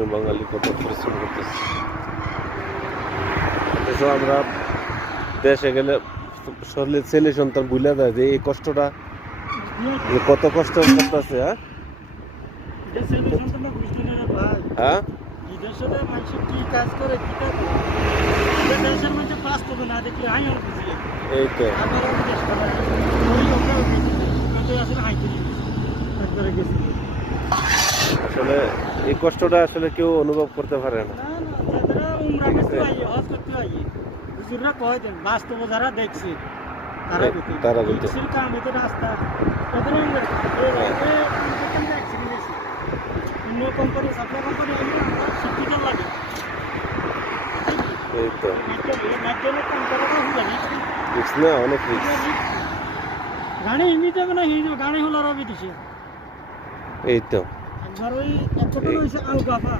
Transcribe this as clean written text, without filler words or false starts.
দেখুন বাঙালি কত পরিশ্রম করতেছে। অথচ আমরা দেশে গেলে শরীরে ছেলে সন্তান বুঝলে দেয় যে এই কষ্টটা যে কত কষ্ট করতেছে। হ্যাঁ হ্যাঁ বিদেশের মানুষ কি কাজ করে কি দেশের মানুষ বাস্তবে না দেখলে হাই আর বুঝি এই তো আসলে হাই একবারে গেছি। আসলে এই কষ্টটা আসলে কেউ অনুভব করতে পারে না। বাস্তব যারা দেখছে তারা বলতে কাম এতে রাস্তা অন্য কোম্পানি সাপ্লাই কোম্পানি শিক্ষিত লাগে এই তো কাম করাটা রিস্ক না, অনেক রিস্ক। গাড়ি এমনিতে না গাড়ি হলো রবি দিছে এই তো একবার ওই এতটা হয়েছে আলগাফা